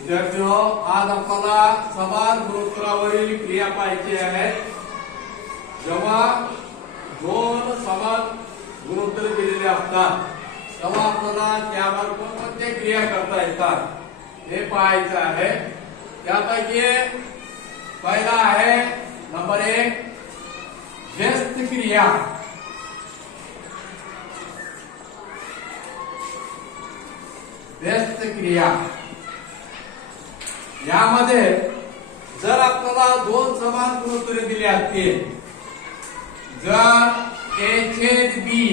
विद्यार्थीनो आज आपल्याला समान गुणोत्तरावरील क्रिया पाहायची आहे. जेव्हा दोन समान गुणोत्तर दिलेले असतात, तेव्हा क्रिया करता येतात हे पाहायचं नंबर एक, व्यस्त क्रिया. व्यस्त क्रिया. यामध्ये जर आपल्याला दोन समान गुणोत्तरे दिली असतील जर ए छेद बी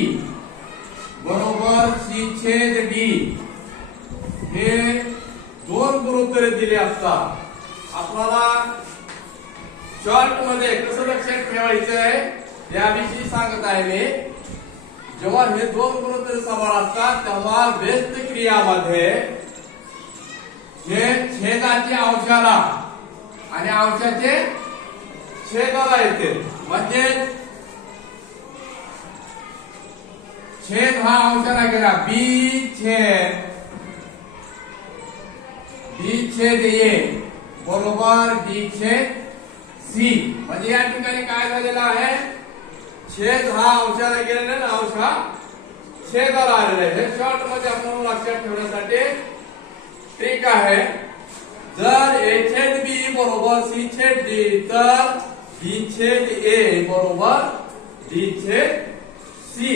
बरोबर सी छेद डी हे दोन गुणोत्तरे दिली असतात आपल्याला शॉर्टमध्ये कसं लक्षात ठेवायचं आहे याविषयी सांगत आहे मी. जेव्हा हे दोन गुणोत्तरे समान असतात तेव्हा व्यस्त क्रियामध्ये हे छेदाचे अंशाला आणि अंशाचे छेदाला येते म्हणजे छेद हा अंशाला गेला बी छेद. बी छेद ए. बरोबर डी छेद सी. म्हणजे या ठिकाणी काय झालेलं आहे? छेद हा अंशाला गेलेला अंश हा छेदाला आलेला आहे. हे शॉर्टमध्ये आपण लक्षात ठेवण्यासाठी ठीक आहे. जर ए छेद बी बरोबर सी छेद डी तर बी छेद ए बरोबर डी छेद सी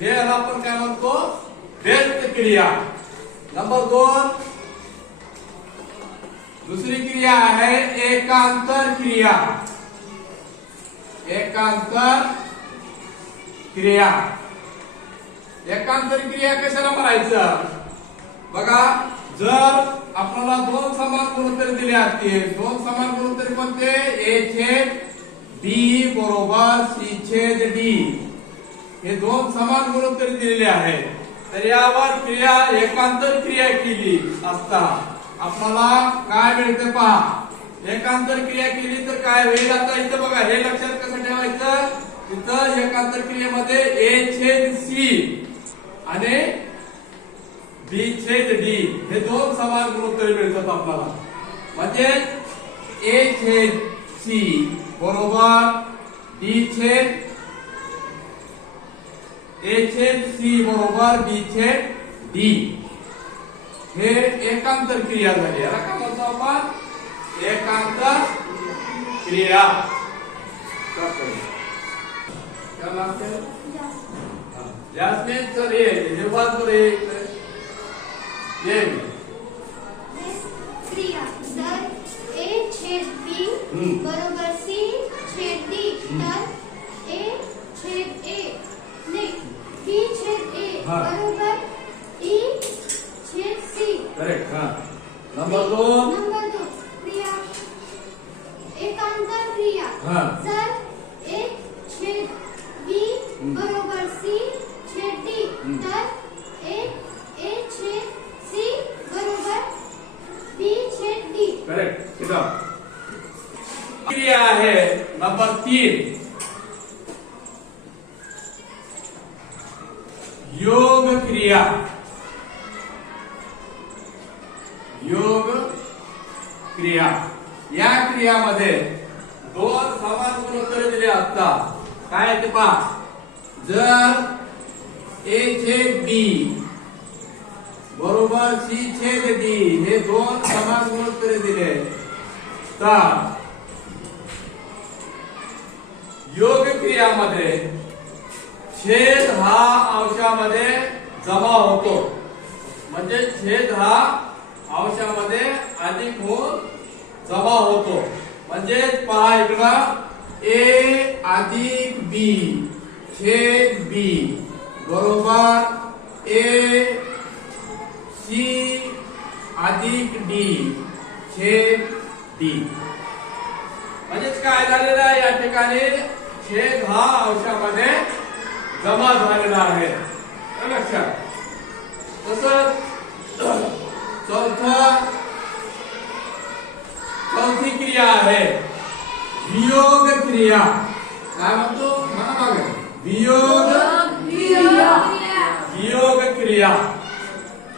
हे याला आपण काय म्हणतो? व्यस्त क्रिया. नंबर दोन. दुसरी क्रिया आहे एकांतर क्रिया. एकांतर क्रिया. एकांतर क्रिया कशाला म्हणायचं? बघा. जर आपल्याला दोन समान गुणोत्तर दिले असतील दोन समान गुणोत्तर कोणते? ए छेद बी बरोबर सी छेद डी. हे दोन समान गुणोत्तर दिलेले आहेत. तर यावर क्रिया एकांतर क्रिया केली असता आपल्याला काय मिळते पहा? एकांतर क्रिया केली तर काय होईल आता इथं बघा हे लक्षात कसं ठेवायचं? इथं एकांतर क्रियेमध्ये ए छेद सी आणि बी छेद डी हे दोन समान गुणोत्तरे मिळतात आपल्याला. म्हणजे ए छेद सी बरोबर? डी छेद ए छेद सी बरोबर? बी छेद डी हे एकांतर क्रिया झाली म्हणतो आपण एकांतर क्रिया. क्या नाम है. Yasmeen sir Name. Miss Priya. Sir A छेद B hmm. बराबर C छेद D. Hmm. Sir A छेद A. नहीं B छेद A हाँ. बराबर E छेद C. Correct हाँ. नंबर दो. नंबर दो. प्रिया. एकांतर प्रिया. हाँ. क्रिया आहे नंबर तीन। योग क्रिया। योग क्रिया। या क्रियामध्ये दोन समान गुणोत्तरे दिले असतात. काय ते पहा. जर ए छेद बी बरोबर सी छेद डी हे दोन समान गुणोत्तरे दिले तर योग क्रियामध्ये छेद हा अंशामध्ये जमा होतो. म्हणजे छेद हा अंशामध्ये अधिक होऊन जमा होतो. म्हणजे पहा इकडं ए अधिक बी छेद बी बरोबर ए सी अधिक डी छेद डी म्हणजेच काय झालेलं आहे या ठिकाणी? छेद हा अंशामध्ये जमा झालेला आहे. हे लक्षात. तसंच चौथं चौथी क्रिया आहे. वियोग क्रिया. काय म्हणतो? म्हणा मागे वियोग वियोग क्रिया.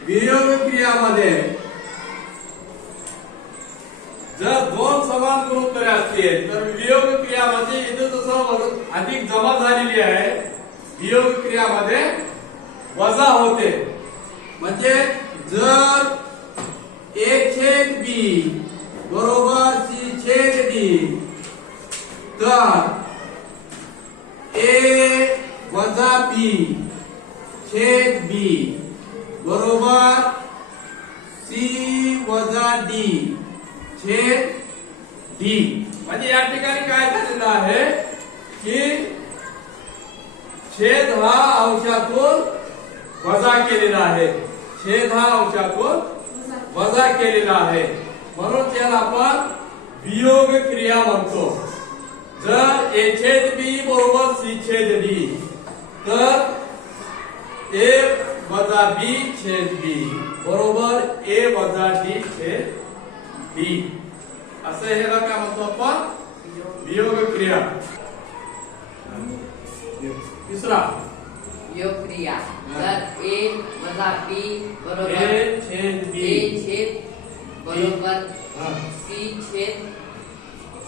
वियोग क्रियामध्ये गुणोत्तरे असतील. तर वियोग क्रियामध्ये इथं जसं अधिक जमा झालेली आहे. वियोग क्रियामध्ये वजा होते. म्हणजे जर ए छेद बी बरोबर सी छेद डी तर ए वजा बी छेद बी बरोबर सी वजा डी छेद डी म्हणजे या ठिकाणी काय झालेलं आहे की छेद हा अंशातून वजा केलेला आहे. छेद हा अंशातून वजा केलेला आहे. म्हणून त्याला आपण वियोग क्रिया म्हणतो. जर ए छेद बी बरोबर सी छेद डी, तर ए वजा बी छेद बी बरोबर ए वजा डी छेद डी असं ह्याला काय म्हणतो वियोग क्रिया तिसरा योग क्रिया जर ए वजा बी बरोबर ए छेद बी ए छेद बरोबर सी छेद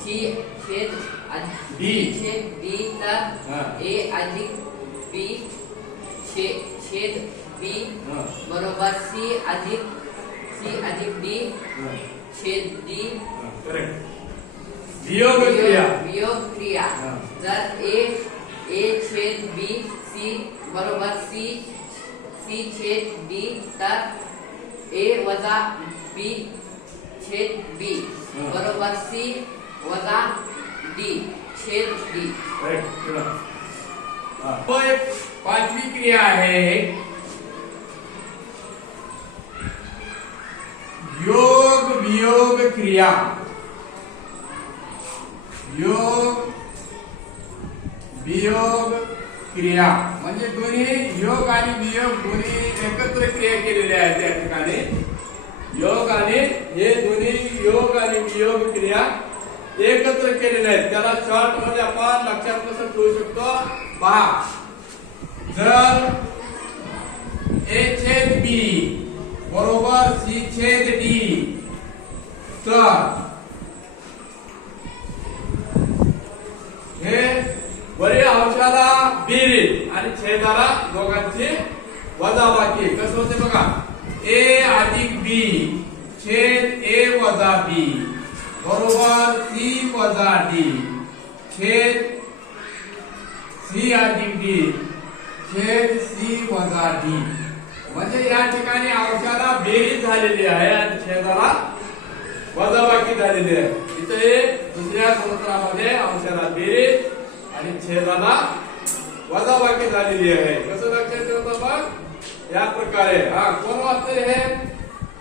सी छेद बी. छेद बी तर ए अधिक बी छेद बी. बरोबर सी अधिक सी अधिक डी. छेद डी करेक्ट वियोग क्रिया वियोग क्रिया जर ए ए छेद बी सी बरोबर सी सी छेद डी तर ए वजा बी छेद बी हा. बरोबर सी वजा डी छेद डी करेक्ट तो एक पाचवी क्रिया आहे योग वियोग क्रिया। योग, वियोग, क्रिया। म्हणजे दोन्ही योग वियोग दोन्ही एकत्र क्रिया त्या ठिकाणी. योग योग वियोग क्रिया एकत्र आहेत. त्याला शॉर्ट मध्ये आपण लक्षात कसं ठेवू शकतो? पहा. जर ए छेद बी बरोबर सी छेद डी तर हे बरे अंशाला बेरीज आणि छेदाला दोघांची वजाबाकी कसं होते बघा? ए अधिक बी छेद ए वजा बी बरोबर सी वजा डी छेद सी अधिक डी छेद सी वजा डी. म्हणजे या ठिकाणी अंशाला बेरीज झालेली आहे आणि छेदाला वजाबाकी झालेली आहे इथे दुसऱ्या सूत्रामध्ये अंशाला बेरीज आणि छेदाला वजाबाकी झालेली आहे कसं लक्षात ठेवतो मग या प्रकारे हा कोण वाचते हे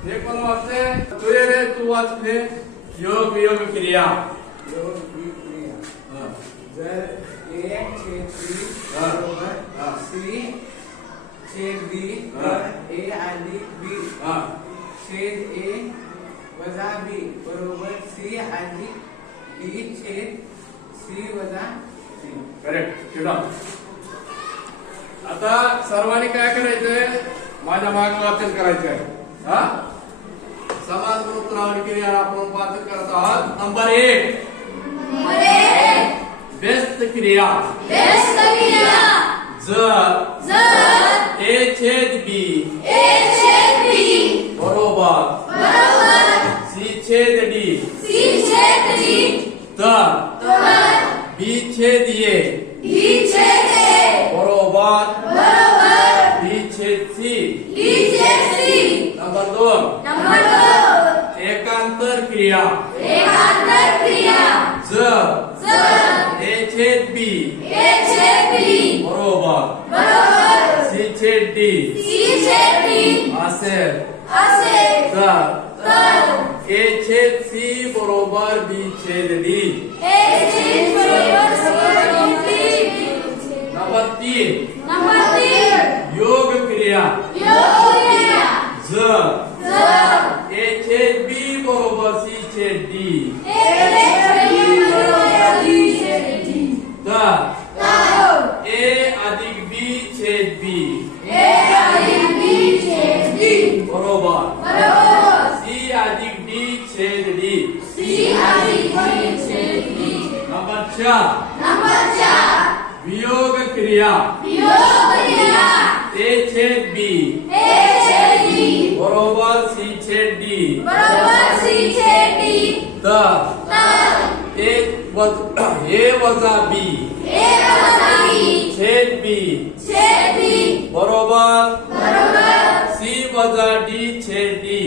हे कोण वाचते तू रे तू वाच योग वियोग क्रिया जर छेद बी बरोबर सी छेद बी ए अधिक बी छेद ए वजा बी बरोबर सी अधिक बी छेद सी वजा सी करेक्ट आता सर्वांनी काय करायचंय? माझ्या माग वाचन करायचं आहे हा? समाज गुणोत्तरावली क्रिया आपण वाचन करत आहोत? नंबर एक व्यस्त क्रिया. जर ए छेद बी बरोबर सी छेद डी तर बी छेद ए बरोबर बी छेद सी नंबर दोन एकांतर क्रिया। जर। ए छेद बी। बरोबर। सी छेद डी। असेल। तर। ए छेद सी बरोबर बी छेद डी। બરોબર સી અધિક ડી છેદ ડી સી અધિક ડી છેદ ડી નંબર 4 નંબર 4 વિયોગ ક્રિયા વિયોગ ક્રિયા એ છેદ બી એ છેદ બી બરોબર સી છેદ ડી બરોબર સી છેદ ડી ત ત એ વત્તા એ વત્તા બી એ વત્તા બી છેદ બી છેદ બી બરોબર બરોબર वजा डी छेद डी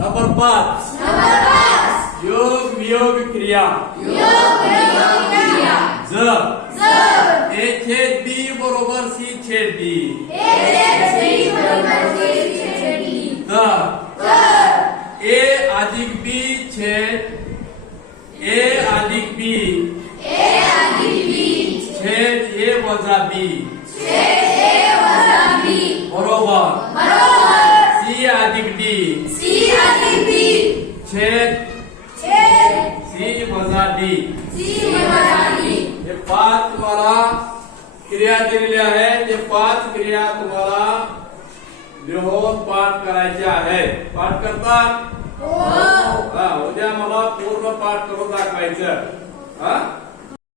नंबर पाच. योग वियोग क्रिया जर ए छेद बी बरोबर सी छेद डी. तर. छेद। सी वजा डी। हे पाच तुम्हाला क्रिया दिलेल्या आहेत ते पाच क्रिया तुम्हाला लिहून पाठ करायचे आहे. पाठ करतात? हा. उद्या मला पूर्ण पाठ करून दाखवायचं. हा?